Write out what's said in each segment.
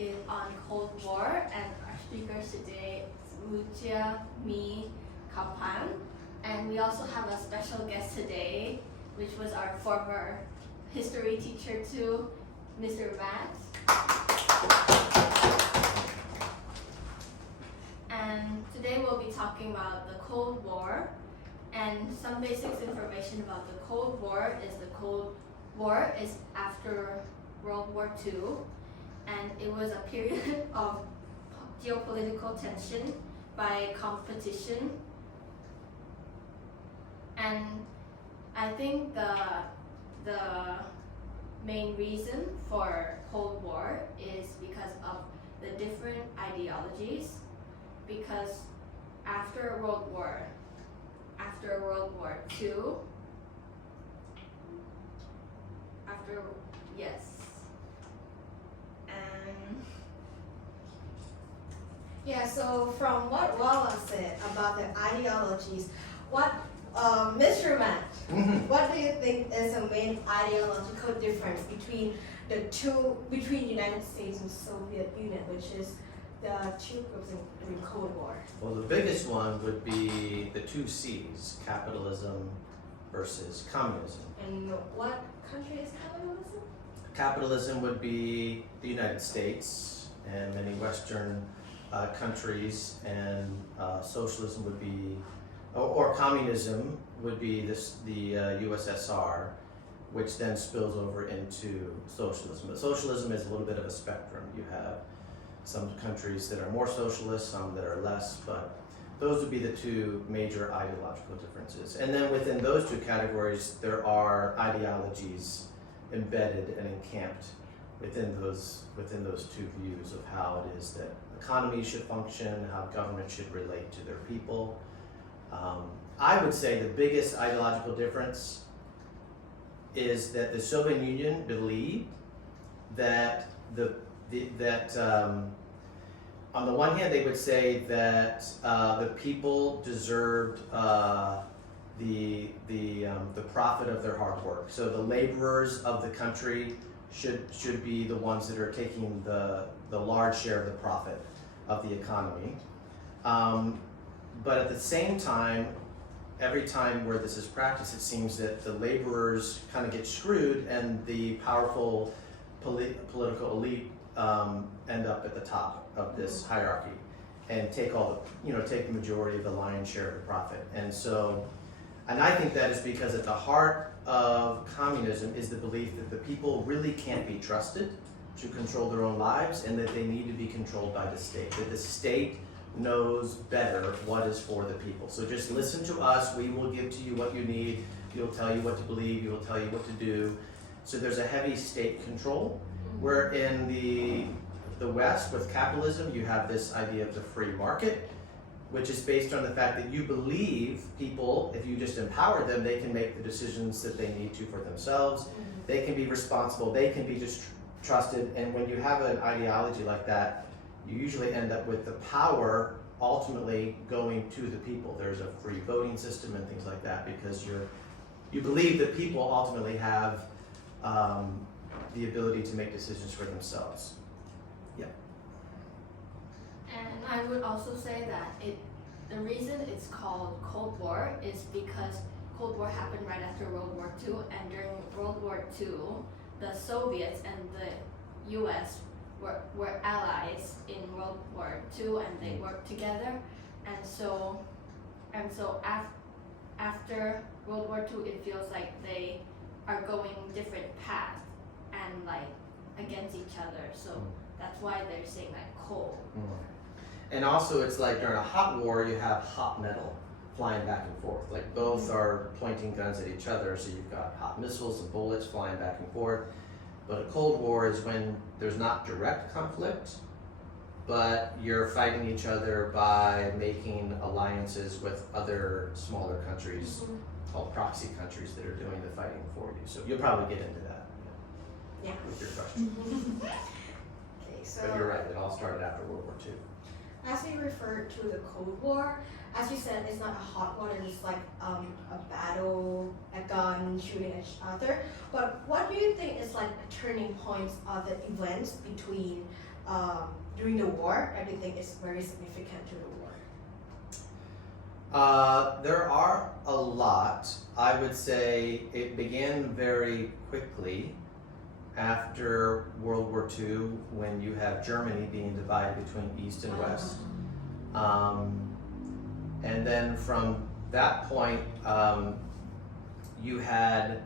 is on Cold War, and our speakers today is Mutia Mi Kapan. And we also have a special guest today, which was our former history teacher too, Mr. Matt. And today we'll be talking about the Cold War. And some basic information about the Cold War is the Cold War is after World War II, and it was a period of geopolitical tension by competition. And I think the main reason for Cold War is because of the different ideologies. Because after World War II, and Yeah, so from what Wallace said about the ideologies, what Mr. Matt, what do you think is the main ideological difference between between United States and Soviet Union, which is the two groups in Cold War? Well, the biggest one would be the two C's, capitalism versus communism. And what country is capitalism? Capitalism would be the United States and many Western countries, and socialism would be, or communism would be the USSR, which then spills over into socialism. But socialism is a little bit of a spectrum. You have some countries that are more socialist, some that are less, but those would be the two major ideological differences. And then within those two categories, there are ideologies embedded and encamped within those two views of how it is that economies should function, how government should relate to their people. I would say the biggest ideological difference is that the Soviet Union believed that on the one hand, they would say that the people deserved the profit of their hard work. So the laborers of the country should be the ones that are taking the large share of the profit of the economy. But at the same time, every time where this is practiced, it seems that the laborers kind of get screwed, and the powerful political elite end up at the top of this hierarchy and take the majority of the lion's share of the profit. And I think that is because at the heart of communism is the belief that the people really can't be trusted to control their own lives, and that they need to be controlled by the state, that the state knows better what is for the people. So just listen to us, we will give to you what you need, we'll tell you what to believe, we'll tell you what to do. So there's a heavy state control, where in the West with capitalism, you have this idea of the free market, which is based on the fact that you believe people, if you just empower them, they can make the decisions that they need to for themselves. They can be responsible, they can be just trusted. And when you have an ideology like that, you usually end up with the power ultimately going to the people. There's a free voting system and things like that, because you believe that people ultimately have the ability to make decisions for themselves. Yeah. And I would also say that the reason it's called Cold War is because Cold War happened right after World War II, and during World War II, the Soviets and the US were allies in World War II, and they worked together. And so after World War II, it feels like they are going different paths and like against each other. So that's why they're saying like cold. And also, it's like during a hot war, you have hot metal flying back and forth. Like both are pointing guns at each other, so you've got hot missiles and bullets flying back and forth. But a Cold War is when there's not direct conflict, but you're fighting each other by making alliances with other smaller countries called proxy countries that are doing the fighting for you. So you'll probably get into that with your question. Okay, so But you're right, it all started after World War II. as we refer to the Cold War, as you said, it's not a hot war, it's like a battle, a gun shooting at each other. But what do you think is like a turning point of the events between during the war? Everything is very significant to the war. There are a lot. I would say it began very quickly after World War II when you have Germany being divided between East and West. And then from that point, you had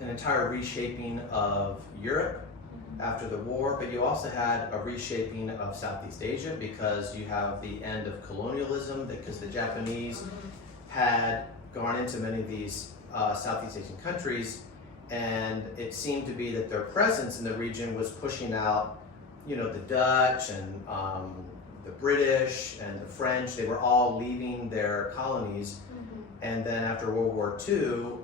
an entire reshaping of Europe after the war, but you also had a reshaping of Southeast Asia because you have the end of colonialism, because the Japanese had gone into many of these Southeast Asian countries, and it seemed to be that their presence in the region was pushing out, you know, the Dutch and the British and the French. They were all leaving their colonies, and then after World War II,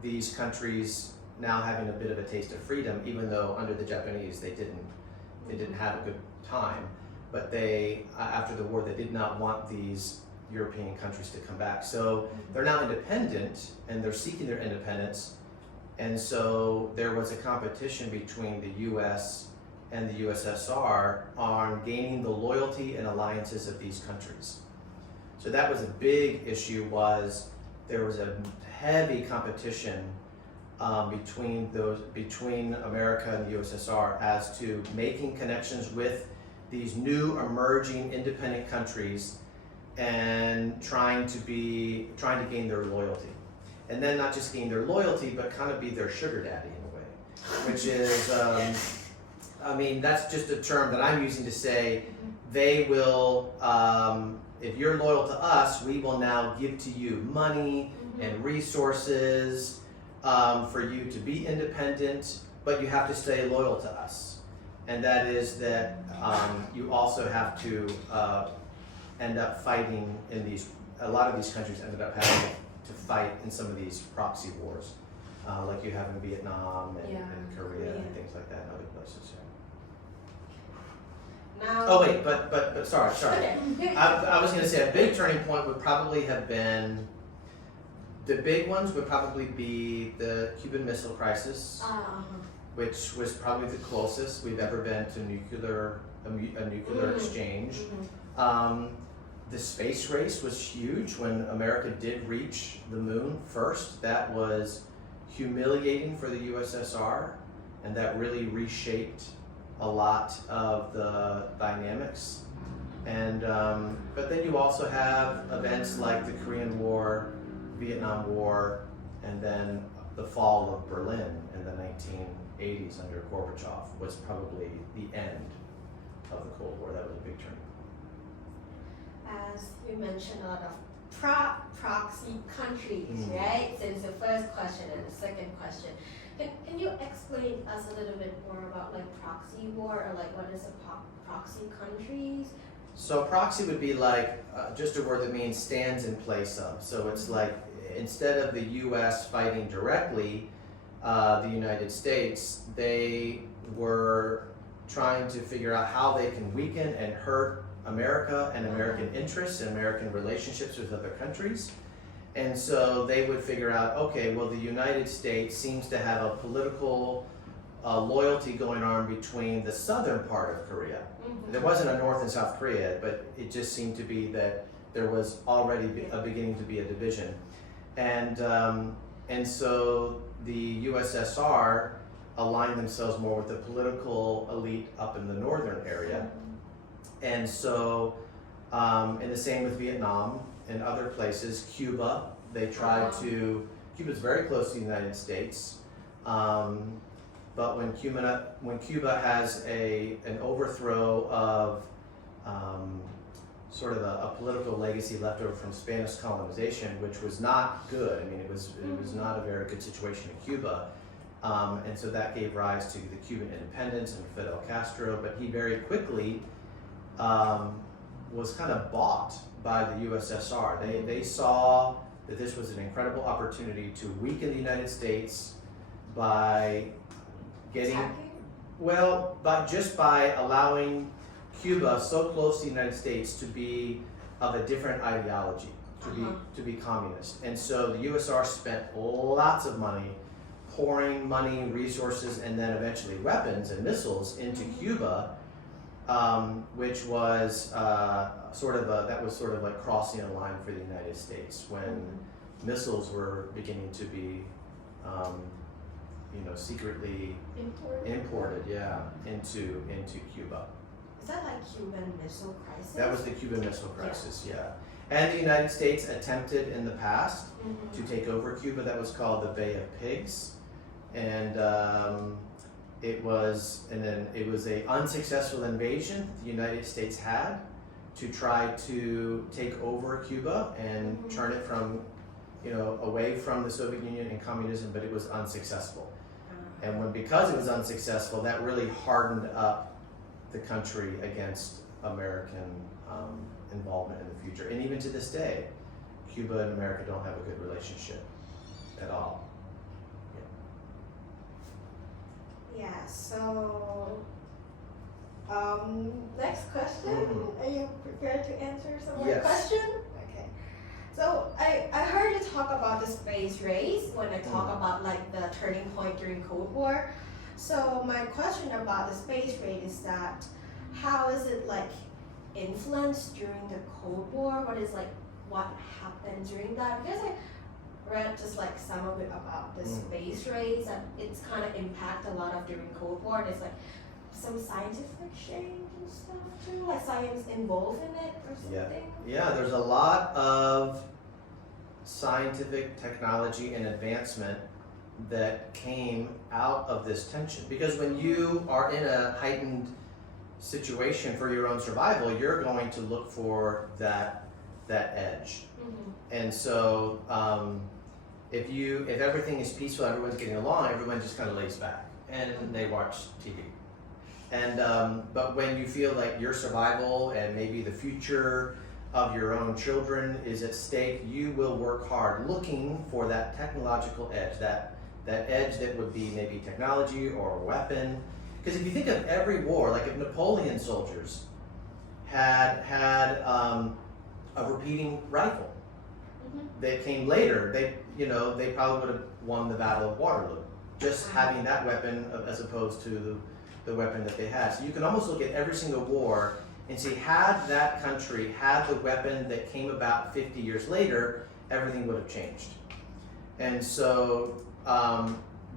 these countries now having a bit of a taste of freedom, even though under the Japanese they didn't have a good time, but they after the war they did not want these European countries to come back. So they're now independent and they're seeking their independence, and so there was a competition between the US and the USSR on gaining the loyalty and alliances of these countries. So that was a big issue, was there was a heavy competition between America and the USSR as to making connections with these new emerging independent countries and trying to gain their loyalty. And then not just gain their loyalty, but kind of be their sugar daddy in a way, which is, I mean, that's just a term that I'm using to say they will, if you're loyal to us, we will now give to you money and resources for you to be independent, but you have to stay loyal to us. And that is that you also have to end up fighting in these, a lot of these countries ended up having to fight in some of these proxy wars, like you have in Vietnam and Korea and things like that and other places. Now, Oh wait, but sorry. okay. I was gonna say a big turning point would probably have been, the big ones would probably be the Cuban Missile Crisis, which was probably the closest we've ever been to a nuclear exchange. The space race was huge when America did reach the moon first. That was humiliating for the USSR, and that really reshaped a lot of the dynamics. And but then you also have events like the Korean War, Vietnam War, and then the fall of Berlin in the 1980s under Gorbachev was probably the end of the Cold War. That was a big turning. As you mentioned, a lot of proxy countries, right? Since the first question and the second question. Can you explain us a little bit more about like proxy war, or like what is a proxy countries? So proxy would be like just a word that means stands in place of. So it's like instead of the U.S. fighting directly the United States, they were trying to figure out how they can weaken and hurt America and American interests and American relationships with other countries. And so they would figure out, okay, well, the United States seems to have a political loyalty going on between the southern part of Korea. There wasn't a North and South Korea, but it just seemed to be that there was already a beginning to be a division. And so the USSR aligned themselves more with the political elite up in the northern area. And so, and the same with Vietnam and other places. Cuba, they tried to, Cuba's very close to the United States, but when Cuba has an overthrow of sort of a political legacy left over from Spanish colonization, which was not good. I mean, it was not a very good situation in Cuba, and so that gave rise to the Cuban independence and Fidel Castro. But he very quickly was kind of bought by the USSR. They saw that this was an incredible opportunity to weaken the United States by getting, by allowing Cuba so close to the United States to be of a different ideology, to be communist. And so the USSR spent lots of money pouring money, resources, and then eventually weapons and missiles into Cuba, which was that was sort of like crossing a line for the United States when missiles were beginning to be, secretly imported, into Cuba. Is that like Cuban Missile Crisis? That was the Cuban Missile Crisis, yeah. And the United States attempted in the past to take over Cuba. That was called the Bay of Pigs, and it was a unsuccessful invasion that the United States had to try to take over Cuba and turn it from, away from the Soviet Union and communism, but it was unsuccessful. And because it was unsuccessful, that really hardened up the country against American involvement in the future. And even to this day, Cuba and America don't have a good relationship at all. Yeah, so next question. Are you prepared to answer some more Yes. question? Okay. So I heard you talk about the space race when I talk about like the turning point during Cold War. So my question about the space race is that how is it like influenced during the Cold War? What happened during that? Because I read just like some of it about the space race and it's kind of impact a lot of during Cold War. There's like some scientific exchange and stuff too, like science involved in it or something. Yeah, there's a lot of scientific technology and advancement that came out of this tension. Because when you are in a heightened situation for your own survival, you're going to look for that edge. And so if everything is peaceful, everyone's getting along, everyone just kind of lays back and they watch TV. And but when you feel like your survival and maybe the future of your own children is at stake, you will work hard looking for that technological edge, that edge that would be maybe technology or a weapon. Because if you think of every war, like if Napoleon soldiers had a repeating rifle that came later, they probably would have won the Battle of Waterloo, just having that weapon as opposed to the weapon that they had. So you can almost look at every single war and see, had that country had the weapon that came about 50 years later, everything would have changed. And so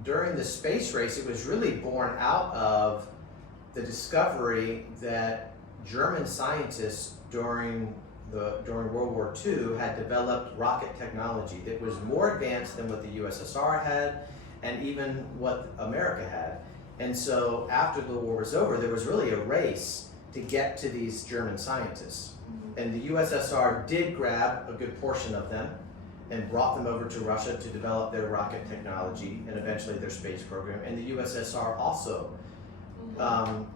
during the space race, it was really born out of the discovery that German scientists during World War II had developed rocket technology that was more advanced than what the USSR had and even what America had. And so after the war was over, there was really a race to get to these German scientists. And the USSR did grab a good portion of them and brought them over to Russia to develop their rocket technology and eventually their space program. And the USSR also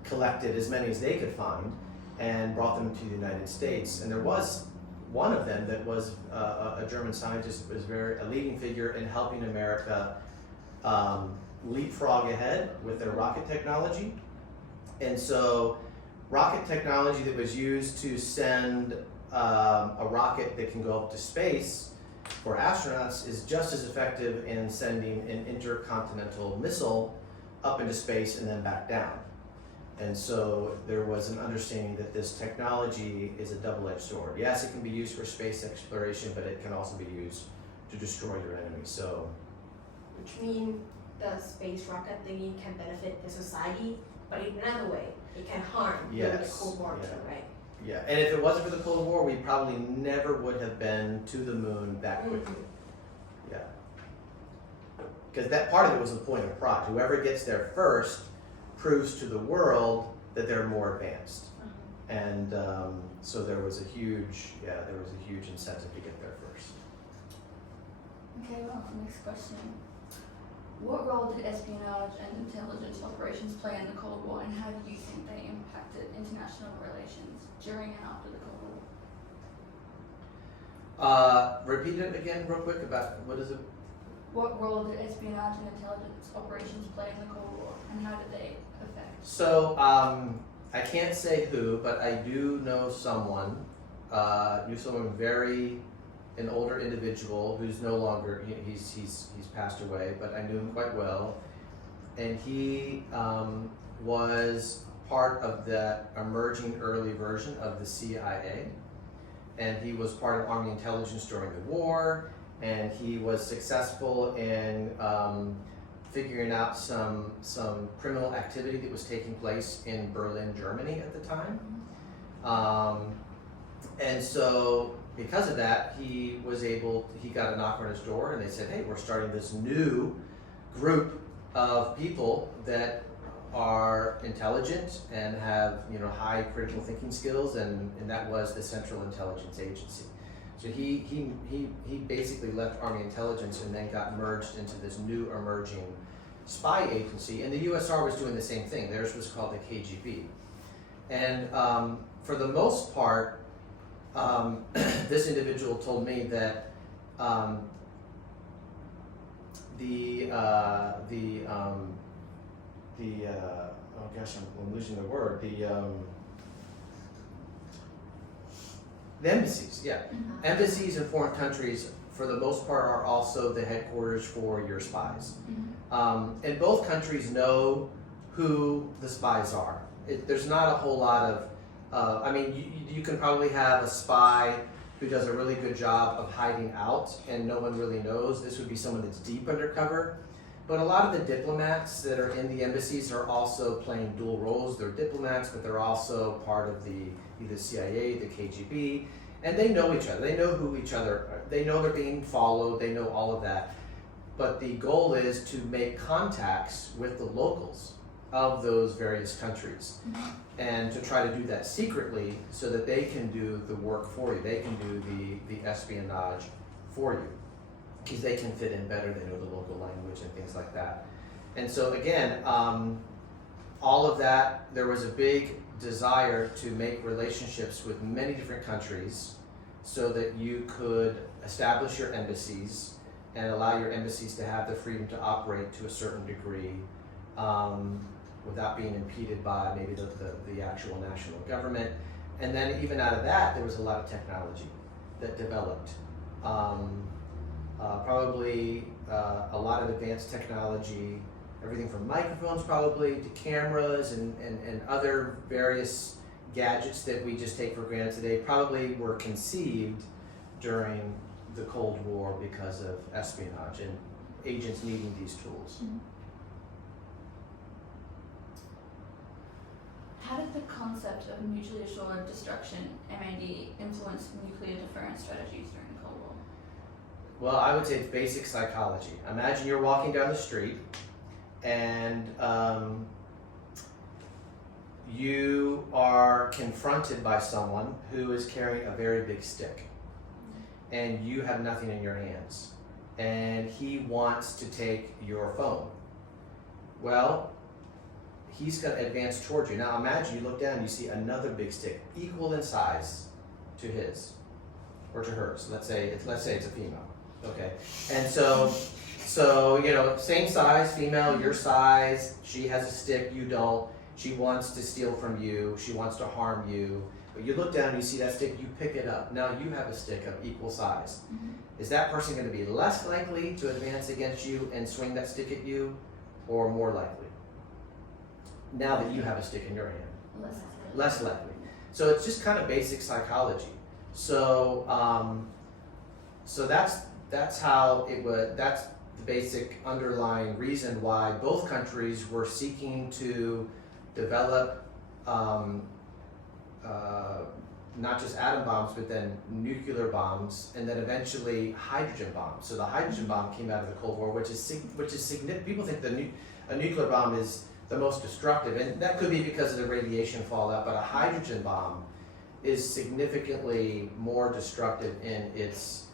collected as many as they could find and brought them to the United States. And there was one of them that was a German scientist, was a leading figure in helping America leapfrog ahead with their rocket technology. And so rocket technology that was used to send a rocket that can go up to space for astronauts is just as effective in sending an intercontinental missile up into space and then back down. And so there was an understanding that this technology is a double-edged sword. Yes, it can be used for space exploration, but it can also be used to destroy your enemy. So, Which means the space rocket thingy can benefit the society, but in another way, it can harm during the Cold War too, right? yeah, and if it wasn't for the Cold War, we probably never would have been to the moon that quickly. Yeah. Because that part of it was a point of pride. Whoever gets there first proves to the world that they're more advanced. And so there was a huge incentive to get there first. Okay, well, next question. What role did espionage and intelligence operations play in the Cold War, and how do you think they impacted international relations during and after the Cold War? Repeat it again real quick about what is it? What role did espionage and intelligence operations play in the Cold War, and how did they affect? So I can't say who, but I do know someone very an older individual who's no longer, he's passed away, but I knew him quite well. And he was part of that emerging early version of the CIA. And he was part of Army intelligence during the war. And he was successful in figuring out some criminal activity that was taking place in Berlin, Germany at the time. And so because of that, he got a knock on his door and they said, hey, we're starting this new group of people that are intelligent and have high critical thinking skills, and that was the Central Intelligence Agency. So he basically left Army intelligence and then got merged into this new emerging spy agency, and the USR was doing the same thing. Theirs was called the KGB. And for the most part, this individual told me that oh gosh, I'm losing the word. The embassies, yeah. Embassies in foreign countries, for the most part, are also the headquarters for your spies. And both countries know who the spies are. There's not a whole lot of, you can probably have a spy who does a really good job of hiding out and no one really knows. This would be someone that's deep undercover. But a lot of the diplomats that are in the embassies are also playing dual roles. They're diplomats, but they're also part of either CIA, the KGB, and they know each other. They know who each other are. They know they're being followed. They know all of that. But the goal is to make contacts with the locals of those various countries and to try to do that secretly so that they can do the work for you. They can do the espionage for you, because they can fit in better, they know the local language and things like that. And so again, all of that, there was a big desire to make relationships with many different countries so that you could establish your embassies and allow your embassies to have the freedom to operate to a certain degree without being impeded by maybe the actual national government. And then even out of that, there was a lot of technology that developed. Probably a lot of advanced technology, everything from microphones probably to cameras and other various gadgets that we just take for granted today probably were conceived during the Cold War because of espionage and agents needing these tools. How did the concept of mutually assured destruction, MAD, influence nuclear deterrence strategies during the Cold War? Well, I would say it's basic psychology. Imagine you're walking down the street and you are confronted by someone who is carrying a very big stick and you have nothing in your hands and he wants to take your phone. Well, he's going to advance towards you. Now imagine you look down and you see another big stick equal in size to his or to hers. Let's say it's a female. Okay, and so same size, female, your size. She has a stick, you don't. She wants to steal from you. She wants to harm you. But you look down and you see that stick. You pick it up. Now you have a stick of equal size. Is that person going to be less likely to advance against you and swing that stick at you, or more likely? Now that you have a stick in your hand, less likely. So it's just kind of basic psychology. So that's how it would. That's the basic underlying reason why both countries were seeking to develop not just atom bombs, but then nuclear bombs, and then eventually hydrogen bombs. So the hydrogen bomb came out of the Cold War, which is significant. People think a nuclear bomb is the most destructive, and that could be because of the radiation fallout. But a hydrogen bomb is significantly more destructive in its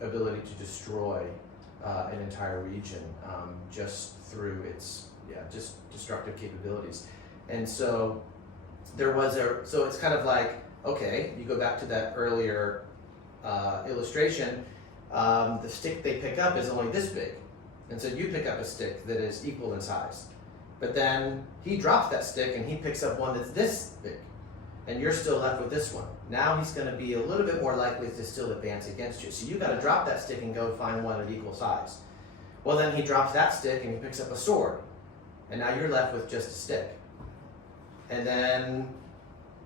ability to destroy an entire region just through its just destructive capabilities. And so so it's kind of like, okay, you go back to that earlier illustration, the stick they pick up is only this big, and so you pick up a stick that is equal in size, but then he drops that stick and he picks up one that's this big. and you're still left with this one. Now he's going to be a little bit more likely to still advance against you. So you got to drop that stick and go find one of equal size. Well, then he drops that stick and he picks up a sword, and now you're left with just a stick. And then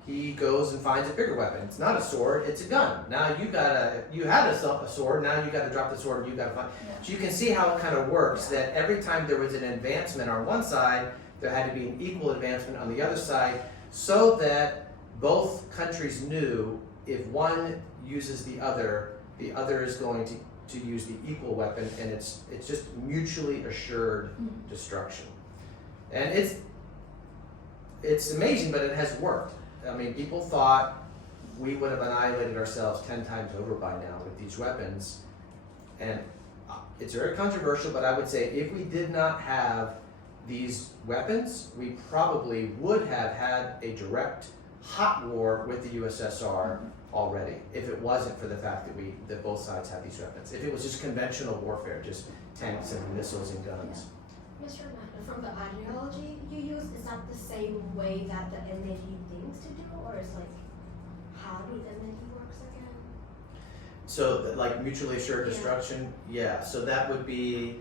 he goes and finds a bigger weapon. It's not a sword, it's a gun. Now you had a sword, now you gotta drop the sword and you gotta find. Yeah. So you can see how it kind of works, that every time there was an advancement on one side, there had to be an equal advancement on the other side, so that both countries knew if one uses the other is going to use the equal weapon, and it's just mutually assured destruction. And it's amazing, but it has worked. I mean, people thought we would have annihilated ourselves 10 times over by now with these weapons. And it's very controversial, but I would say if we did not have these weapons, we probably would have had a direct hot war with the USSR already, if it wasn't for the fact that both sides have these weapons. If it was just conventional warfare, just tanks and missiles and guns. Mr. Matt, from the ideology you use, is that the same way that the MND thinks to do, or is like how the MND works again? So, like mutually assured destruction, yeah. So that would be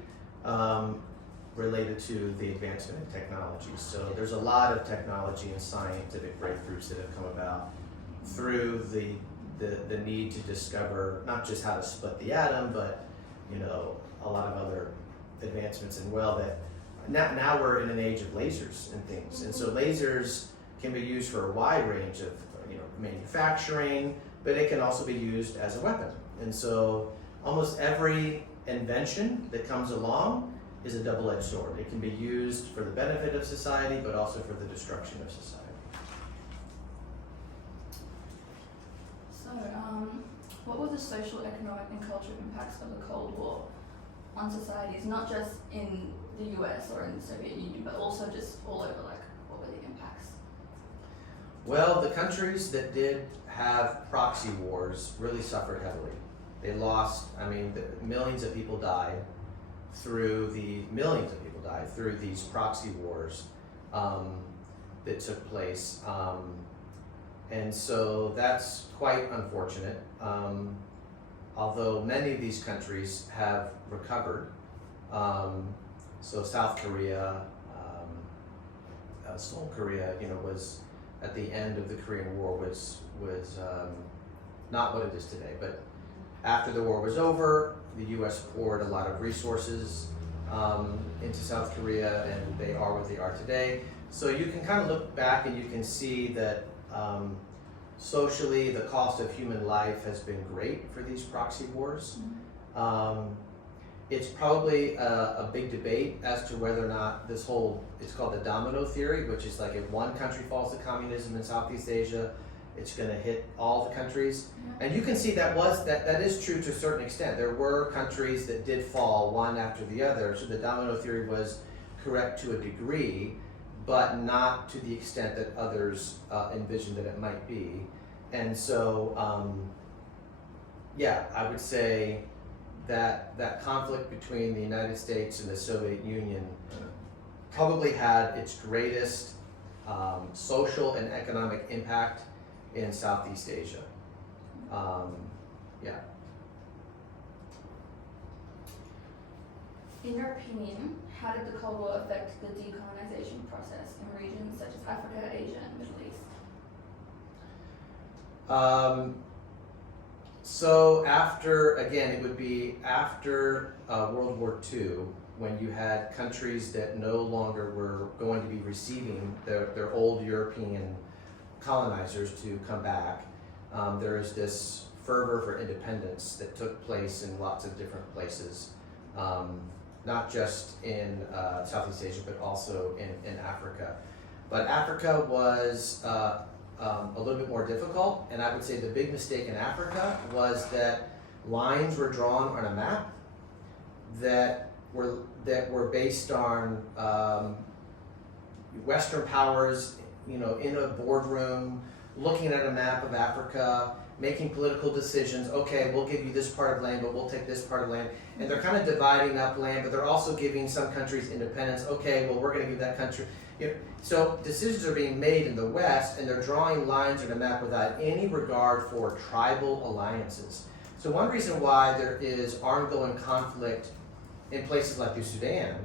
related to the advancement in technology. So there's a lot of technology and scientific breakthroughs that have come about through the need to discover not just how to split the atom, but a lot of other advancements in that now we're in an age of lasers and things, and so lasers can be used for a wide range of manufacturing, but it can also be used as a weapon. And so almost every invention that comes along is a double-edged sword. It can be used for the benefit of society, but also for the destruction of society. So, what were the social, economic, and cultural impacts of the Cold War on societies, not just in the US or in the Soviet Union, but also just all over? Like, what were the impacts? Well, the countries that did have proxy wars really suffered heavily. They lost, millions of people died through these proxy wars that took place. And so that's quite unfortunate. Although many of these countries have recovered. So South Korea, Seoul, Korea, was at the end of the Korean War was not what it is today. But after the war was over, the U.S. poured a lot of resources into South Korea, and they are what they are today. So you can kind of look back and you can see that socially, the cost of human life has been great for these proxy wars. It's probably a big debate as to whether or not it's called the domino theory, which is like if one country falls to communism in Southeast Asia, it's going to hit all the countries. And you can see that is true to a certain extent. There were countries that did fall one after the other, so the domino theory was correct to a degree, but not to the extent that others envisioned that it might be. And so, I would say that conflict between the United States and the Soviet Union probably had its greatest social and economic impact in Southeast Asia. In your opinion, how did the Cold War affect the decolonization process in regions such as Africa, Asia, and the Middle East? So it would be after World War II, when you had countries that no longer were going to be receiving their old European colonizers to come back. There is this fervor for independence that took place in lots of different places, not just in Southeast Asia, but also in Africa. But Africa was a little bit more difficult, and I would say the big mistake in Africa was that lines were drawn on a map that were based on Western powers, in a boardroom, looking at a map of Africa making political decisions. Okay, we'll give you this part of land, but we'll take this part of land. And they're kind of dividing up land, but they're also giving some countries independence. Okay, well, we're going to give that country. You know, so decisions are being made in the West, and they're drawing lines on a map without any regard for tribal alliances. So one reason why there is ongoing conflict in places like the Sudan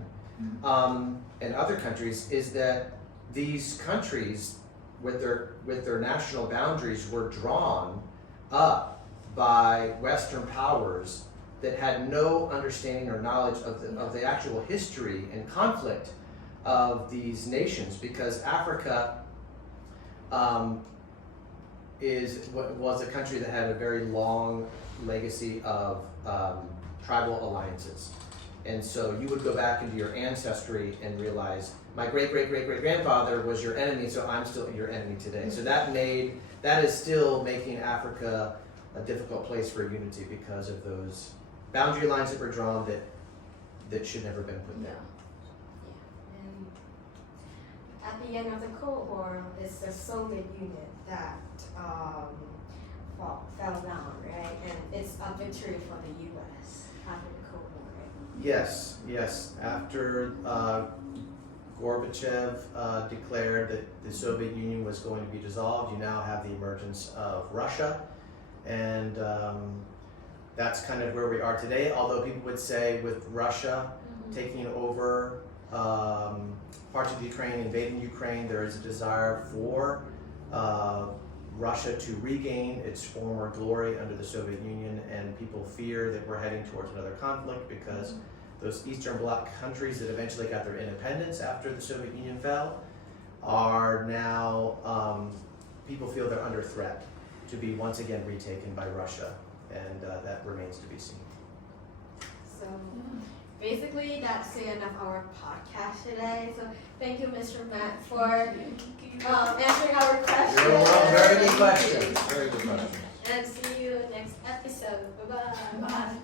and other countries is that these countries, with their national boundaries, were drawn up by Western powers that had no understanding or knowledge of the actual history and conflict of these nations, because Africa was a country that had a very long legacy of tribal alliances. And so you would go back into your ancestry and realize, my great-great-great-great-grandfather was your enemy, so I'm still your enemy today. So that is still making Africa a difficult place for unity because of those boundary lines that were drawn that should never have been put there. And at the end of the Cold War, it's the Soviet Union that fell down, right? And it's a victory for the U.S. after the Cold War, right? Yes. After Gorbachev declared that the Soviet Union was going to be dissolved, you now have the emergence of Russia, and that's kind of where we are today. Although people would say with Russia taking over parts of Ukraine, invading Ukraine, there is a desire for Russia to regain its former glory under the Soviet Union, and people fear that we're heading towards another conflict because those Eastern Bloc countries that eventually got their independence after the Soviet Union fell are now, people feel they're under threat to be once again retaken by Russia, and that remains to be seen. So basically, that's the end of our podcast today. So thank you, Mr. Matt, for answering our questions. You're welcome. Very good questions. Very good questions. And see you next episode. Bye-bye. Bye.